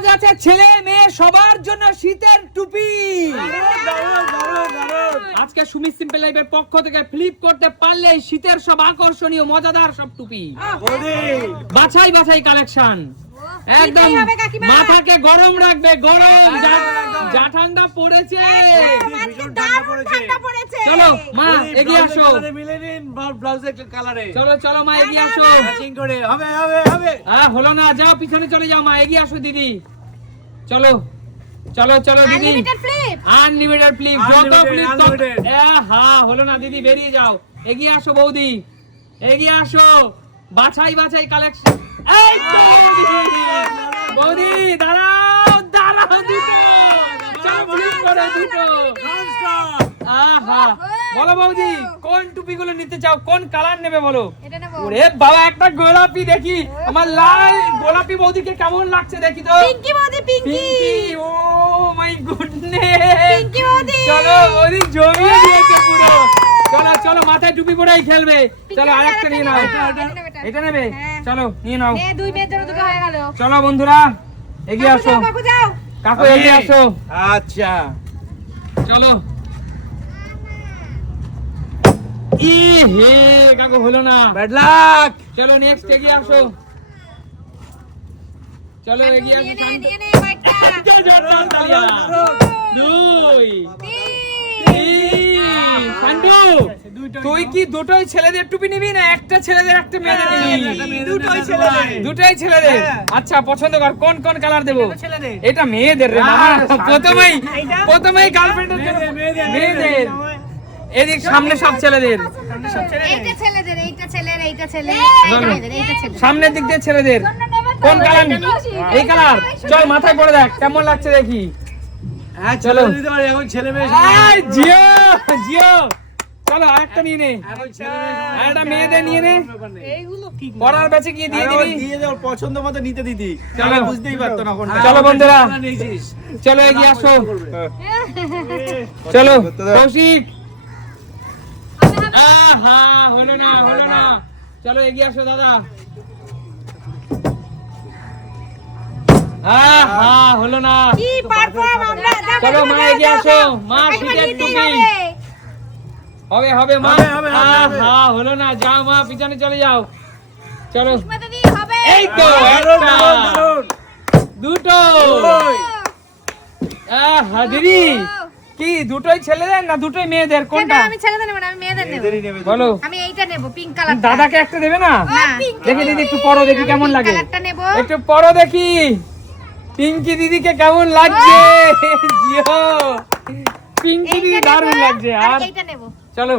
আজ আছে ছেলে মেয়ে সবার জন্য শীতের টুপি। আজকে সুমিত সিম্পল লাইফের পক্ষ থেকে ফ্লিপ করতে পারলে শীতের সব আকর্ষণীয় মজাদার সব টুপি, বাছাই বাছাই কালেকশন, একদম মাথাকে গরম রাখবে। গরম যা ঠান্ডা পড়েছে। চলো মা এগিয়ে আসো, চলো চলো মা এগিয়ে আসো। হলো না, যাও পিছনে চলে যাও মা, এগিয়ে আসো দিদি। চলো চলো চলো দিদি, আনলিমিটেড ফ্লিপ, যত ফ্লিপ হলো না দিদি, বেরিয়ে যাও। এগিয়ে আসো বৌদি, এগিয়ে আসো। বাছাই বাছাই কালেকশন। এই তো বৌদি, দাঁড়াও দাঁড়াও, দুটো চাপ ফ্লিপ করে দুটো। আহা, বলো বৌদি কোন টুপিগুলো নিতে চাও, কোন কালার নেবে বলো? ওরে বাবা, একটা গোলাপি দেখি, আমার লাল গোলাপি বৌদিকে কেমন লাগছে দেখি তো। পিঙ্কি বৌদি, পিঙ্কি। ও মাই গুডনেস, পিঙ্কি বৌদি। চলো বৌদি জমিয়ে দিয়েছে পুরো। চলো চলো, মাথায় টুপি পরেই খেলবে। চলো আরেকটা নিয়ে নাও। এটা নেবে? চলো নিয়ে নাও। দুই মেয়ের জন্য দুটো হয়ে গেল। চলো বন্ধুরা এগিয়ে আসো, কাকু যাও, কাকু এগিয়ে আসো। আচ্ছা চলো। ই হে কাকু, হলো না, ব্যাড লাক। চলো নেক্সট এগিয়ে আসো। চলো এগিয়ে আসো। নিয়ে নে বাইকটা। দুই সান্টু, তুই কি দুটোই ছেলেদের টুপি নিবি না একটা ছেলেদের একটা মেয়েদের নিবি? দুটোই ছেলেদের। আচ্ছা পছন্দ কর, কোন কোন কালার দেবো? এটা মেয়েদের রে মামা, প্রথমেই গার্লফ্রেন্ডের জন্য মেয়েদের। এদিক সামনে সব ছেলেদের, এইটা ছেলেদের, এইটা ছেলের, এইটা ছেলে, এইটা ছেলে। সামনের দিক দিয়ে ছেলেদের। কোন কালার? এই কালার। চল মাথায় পরে দেখ কেমন লাগছে দেখি। হ্যাঁ চলো। চলো দিতে পারি, এখন ছেলে মেয়ে এই জিও জিও, চলো আরেকটা নিয়ে নে, আরেকটা মেয়েদের নিয়ে নে। এইগুলো কি? পরার ব্যাচে গিয়ে দিয়ে দিবি। দিয়ে দে, ওর পছন্দ মতো নিতে দিদি। চলো। বুঝতেই পারতো না কোনটা। চলো বন্ধুরা নিয়েছিস। চলো এগিয়ে আসো। চলো কৌশিক। আহা, হলো না হলো না, চলো এগিয়ে আসো দাদা। আহা, হলো না। কি পারফর্ম আমরা। চলো মা এগিয়ে আসো, মা শীতের টুপি হবে হবে মা। আহা, হলো না, যাও মা পিছনে চলে যাও। চলো হবে। এই তো একটা, দুটো। আহা দিদি, কি দুটোই ছেলেদের না দুটোই মেয়েদের, কোনটা? আমি ছেলেদের নেব না, আমি মেয়েদের নেব। বলো। আমি এইটা নেব, পিঙ্ক কালার। দাদাকে একটা দেবে না? দেখি দিদি একটু পরো দেখি কেমন লাগে। কালারটা নেব। একটু পরো দেখি পিঙ্কি দিদিকে কেমন লাগছে। জিও, পিঙ্কি দিদি দারুণ লাগছে। আর এইটা নেব। চলো,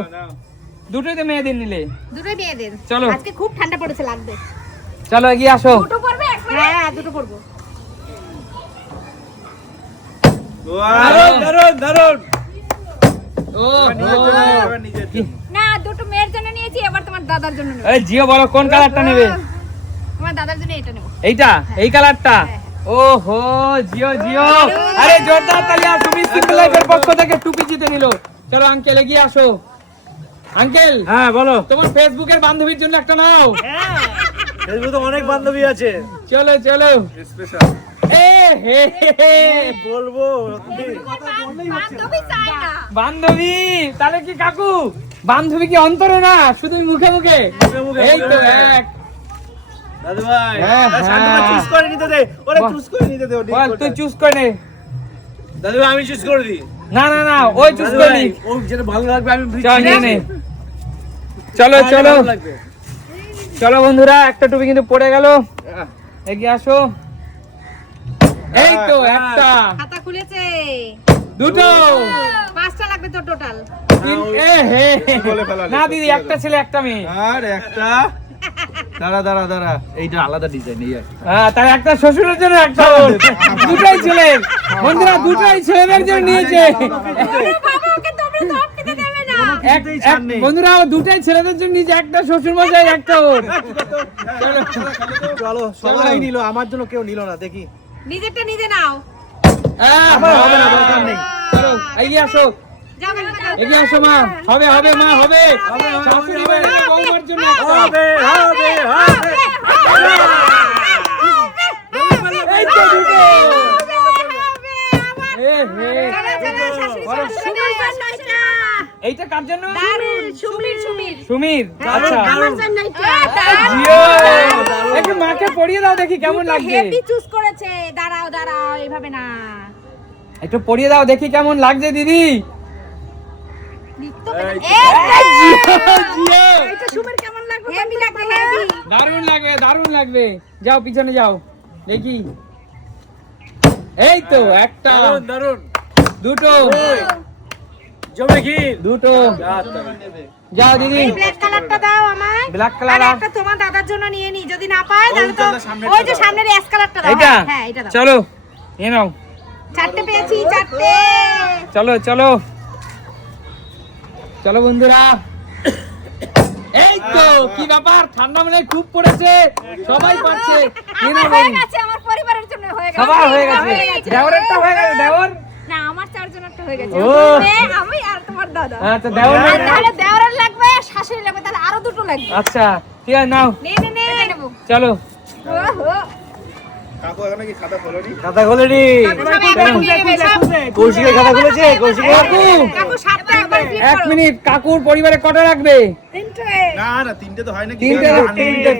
দুটোই তো মেয়েদের নিলে। দুটোই মেয়েদের। চলো। আজকে খুব ঠান্ডা পড়েছে, লাগবে। চলো এগিয়ে আসো। দুটো পরবে একবারে? হ্যাঁ দুটো পরবো। দারুণ দারুণ দারুণ। ও না, দুটো মেয়ের জন্য নিয়েছি, এবার তোমার দাদার জন্য নেব। এই জিও বলো কোন কালারটা নেবে? তোমার দাদার জন্য এটা নেব। এইটা, এই কালারটা। ওহো জিও জিও, আরে জোরদার তালিয়া। সুমিত সিম্পল লাইফের পক্ষ থেকে টুপি জিতে নিল। চলো আঙ্কেল এগিয়ে আসো। আঙ্কেল হ্যাঁ বলো। তোমার ফেসবুকের বান্ধবীর জন্য একটা নাও। ফেসবুকে অনেক বান্ধবী আছে। চলো চলো। স্পেশাল। এ হে হে, বলবো বান্ধবী চাই না। বান্ধবী তাহলে কি কাকু, বান্ধবী কি অন্তরে না শুধু মুখে মুখে? এই তো এক। দাদু ভাই, হ্যাঁ, শান্তনা হ্যাঁ। চুজ করে নিতে দে। ওরে চুজ করে নিতে দে। বল তুই চুজ করে নে। দাদু ভাই আমি চুজ করে দিই। না না না, ওই চুজ দাদু করে ভাই, নি। ও যেটা ভালো লাগবে আমি চল নিয়ে নে। চলো চলো চলো বন্ধুরা, একটা টুপি কিন্তু পড়ে গেল। এগিয়ে আসো। এই তো একটা, খাতা খুলেছে। দুটো, পাঁচটা লাগবে তো টোটাল। এ হে না দিদি, একটা ছেলে একটা মেয়ে। আর একটা দাঁড়া দাঁড়া দাঁড়া, এইটা আলাদা ডিজাইন। এই হ্যাঁ, তার একটা শ্বশুরের জন্য একটা ওর। দুটাই ছেলে বন্ধুরা, দুটাই ছেলেদের জন্য নিয়েছে। বাবা ওকে তোমরা সব দিতে দেবে না। বন্ধুরা ও দুটাই ছেলেদের জন্য নিয়েছে, একটা শ্বশুর মশাই একটা ওর। চলো সবাই নিল, আমার জন্য কেউ নিল না। দেখি নিজেরটা নিজে নাও। আমার হবে না, দরকার নেই। চলো এগিয়ে আসো, যাবে না। এগিয়ে আসো মা। হবে হবে মা, হবে। শাশুড়ি বাড়িতে বৌমার জন্য একটা। হবে হবে হবে। এই তো দুটো। এ হে এইটা কার জন্য? সুমির। আচ্ছা জিও, একটু মাকে পরিয়ে দাও দেখি কেমন লাগছে। হেভি চুজ করেছে। দাঁড়াও দাঁড়াও, এইভাবে না। একটু পরিয়ে দাও দেখি কেমন লাগছে দিদি। এটা সুমির কেমন লাগবে? হেভি লাগবে, হেভি। দারুণ লাগবে, দারুণ লাগবে। যাও পিছনে যাও দেখি। এই তো একটা, দারুন দারুন দুটো, জমে কি দুটো। যাও দিদি। ব্ল্যাক কালারটা দাও আমায়। ব্ল্যাক আর কালার একটা তোমার দাদার জন্য নিয়ে নি, যদি না পায় তাহলে তো ওই যে সামনেরটা ওই যে দাও। সামনের অ্যাশ কালারটা দাও। এইটা? হ্যাঁ এটা দাও। চলো নিয়ে নাও। চারটে পেয়েছি, চারটে। চলো চলো চলো বন্ধুরা। এই তো কি ব্যাপার, ঠান্ডা মনে হয় খুব পড়েছে, সবাই পাচ্ছে। নিয়ে নাও আমার হয়ে বোন। গেছে, আমার পরিবারের জন্য হয়ে গেছে। সবার হয়ে গেছে, দেওরেরটা হয়ে গেছে। দেওর না, আমার চারজনেরটা হয়ে গেছে। ও। আমি আর তোমার দাদা। আচ্ছা দেওর আর তাহলে দেওরের লাগবে, শাশুড়ি লাগবে, তাহলে আরো দুটো লাগবে। আচ্ছা ঠিক আছে নাও নে নে নে নেবো। চলো। ওহো। কাকু এখনো কি খাতা খোলেনি? খাতা খোলেনি। কাকু সব একবার খুলে নেবে, সব। কৌশিকের খাতা খুলেছে? কৌশিক কাকু কাকু সাতটা একবার flip এক করো। মিনিট, কাকুর পরিবারে কটা রাখবে? তিনটে। না না তিনটে তো হয় না। তিনটে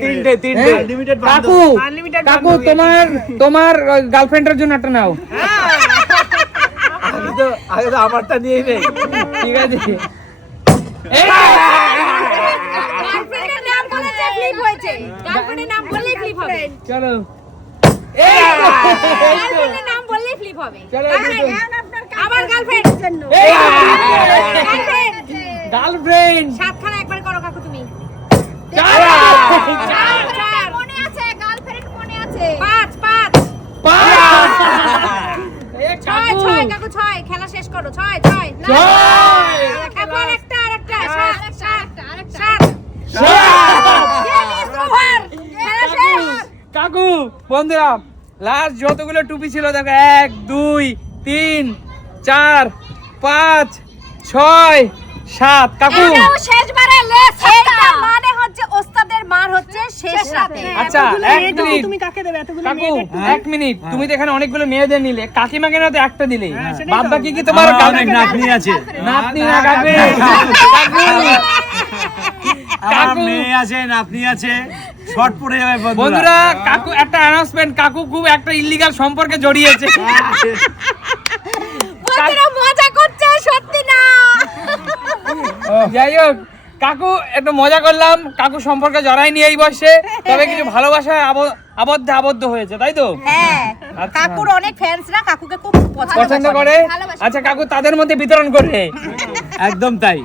তিনটে হ্যাঁ? Unlimited কাকু কাকু তোমার তোমার গার্লফ্রেন্ডের জন্য একটা নাও। আগে তো আমারটা নিয়েই নেই। ঠিক আছে। এই গার্লফ্রেন্ডের নাম বলেছে flip হয়েছে। গার্লফ্রেন্ডের নাম বললেই flip হবে। চলো। এই তো, এই তো। গার্লফ্রেন্ডের নাম বললেই flip হবে। চলো, গার্লফ্রেন্ড, দুটো। আমার গার্লফ্রেন্ডের জন্য। এই গার্লফ্রেন্ড। গার্লফ্রেন্ড। সাতখানা একবার করো কাকু তুমি। চার। চার। মনে আছে, গার্লফ্রেন্ড মনে আছে। পাঁচ, পাঁচ। পাঁচ। এই ছয়, কাকু। ছয় কাকু, ছয়। খেলা শেষ করো। ছয়, ছয়। না, ছয়। কাকু আরেকটা, আরেকটা। সাত, সাত, সাত। সাত। Game is over. খেলা শেষ। কাকু বন্ধুরা লাস্ট যতগুলো টুপি ছিল দেখো 1 2 3 4 5 6 7 কাকু এটাও শেষবারে লেস এইটা মানে হচ্ছে ওস্তাদের মার হচ্ছে শেষ রাতে। আচ্ছা এক মিনিট কাকু এক মিনিট তুমি তো এখানে অনেকগুলো মেয়েদের নিলে কাকিমাকে না তো একটা দিলে বাদ বাকি কি তোমার আমার কাকু অনেক নাতনি আছে। নাতনি না কাকু আমার মেয়ে আছে, নাতনি আছে। শর্ট পড়ে যাবে বন্ধুরা কাকু একটা অ্যানাউন্সমেন্ট, কাকু খুব একটা ইল্লিগাল সম্পর্কে জড়িয়েছে। বন্ধুরা মজা করছে, সত্যি না। যাই হোক কাকু একটু মজা করলাম, কাকু সম্পর্কে জড়ায়নি এই বয়সে, তবে কিছু ভালোবাসায় আবদ্ধ হয়েছে তাই তো? হ্যাঁ, আচ্ছা। কাকুর অনেক ফ্যান্সরা কাকুকে খুব পছন্দ করে। আচ্ছা কাকু তাদের মধ্যে বিতরণ করে। একদম তাই,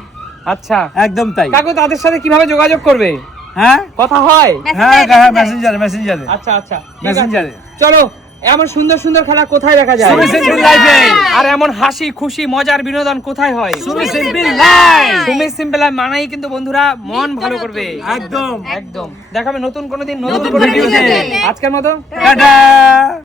আচ্ছা একদম তাই। কাকু তাদের সাথে কিভাবে যোগাযোগ করবে? হ্যাঁ কথা হয়? হ্যাঁ হ্যাঁ, মেসেঞ্জারে মেসেঞ্জারে আচ্ছা আচ্ছা ঠিক আছে। মেসেঞ্জারে। চলো এমন সুন্দর সুন্দর খেলা কোথায় দেখা যায়? সুমি সিম্পল লাইফে। আর এমন হাসি খুশি মজার বিনোদন কোথায় হয়? Sumi simple life. Sumi simple মানাই কিন্তু বন্ধুরা মন ভালো করবে। একদম একদম দেখাবে নতুন কোনো দিন নতুন নতুন কোনো ভিডিওতে। ভিডিওতে। আজকের মতো টাটা।